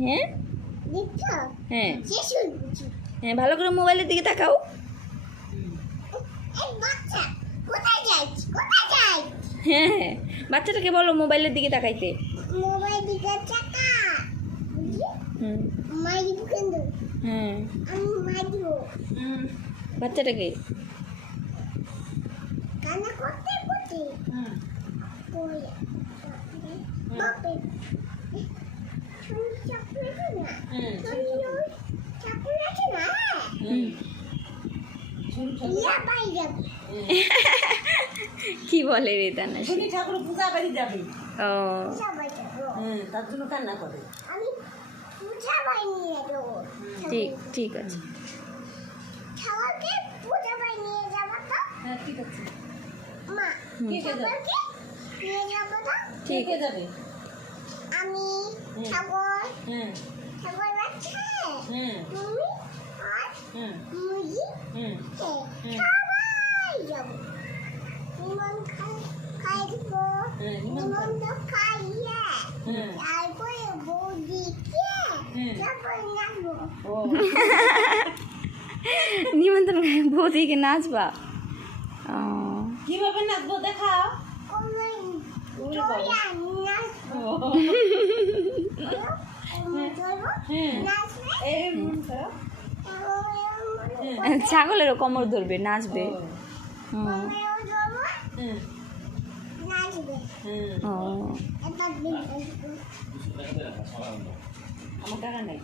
হ্যাঁ হ্যাঁ হ্যাঁ, ভালো করে মোবাইলের দিকে তাকাও। হ্যাঁ হ্যাঁ, বাচ্চাটাকে বলো মোবাইলের দিকে তাকাইতে। হ্যাঁ, বাচ্চাটাকে কি বলে রে তানা? ঠাকুর পূজা বাড়ি যাবে। ও তার জন্য কান্না করে। ঠিক ঠিক আছে। হ্যাঁ ঠিক আছে। ঠিক যাবে। আমি ছাগল হ্যাঁ ছাগল বাচ্চা হ্যাঁ তুমি আর হ্যাঁ মুরগি হ্যাঁ সবাই যাবো নিমন খাইবো নিমন তো খাইয়ে তারপরে বৌদিকে তারপরে নাচবো। নিমন্ত্রণ বৌদিকে নাচবা? ও কিভাবে নাচবো দেখাও। ছাগলেরও কোমর ধরবে, নাচবে। ও আমার টাকা নেই।